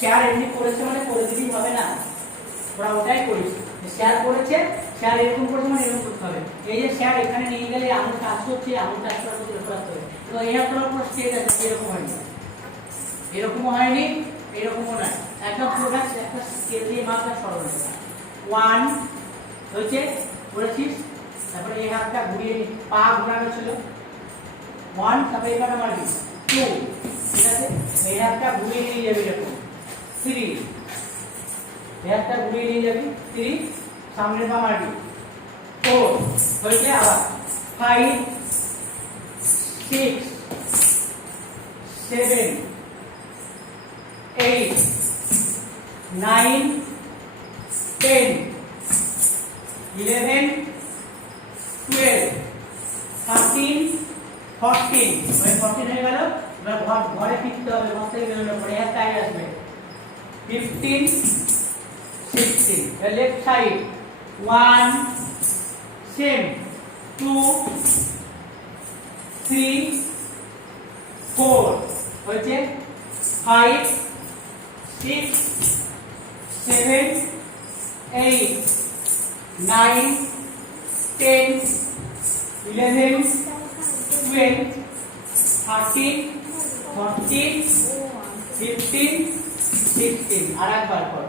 Share এমনি করেছে মানে করে দিলেই হবে না, ওরা ওটাই করেছে, শেয়ার করেছে, শেয়ার এরকম করেছে মানে এরকম করতে হবে। এই যে শেয়ার এখানে নিয়ে গেলে আঙুল কাজ করছে, আঙুল কাজ করার পর এরকম করতে হবে। তো এই আপনার পুরো স্টেজ আছে, এরকম হয়নি, এরকমও হয়নি, এরকমও নয়, একদম পুরো একটা স্কেল দিয়ে মাপটা সরল রেখা। 1 হয়েছে করেছিস, তারপরে এই হাতটা ঘুরিয়ে পা ঘোরানো ছিল 1, তারপরে এবার মারবি 2, ঠিক আছে, এই হাতটা ঘুরিয়ে নিয়ে যাবি এরকম 3, এই হাতটা ঘুরিয়ে নিয়ে যাবি 3, সামনের পা মারবি 4 হয়েছে, আবার 5 6 7 8 9 10 11 12 13 14 14 হয়ে গেল। এবার ঘরে ফিরতে হবে, ঘর থেকে বেরোনোর পরে এক টাইম আসবে 15 16, লেফট সাইড 1 সেম 2 3 4 হয়েছে 5 6 7 8 9 10 11 12 13 14 15 16 আর একবার কর।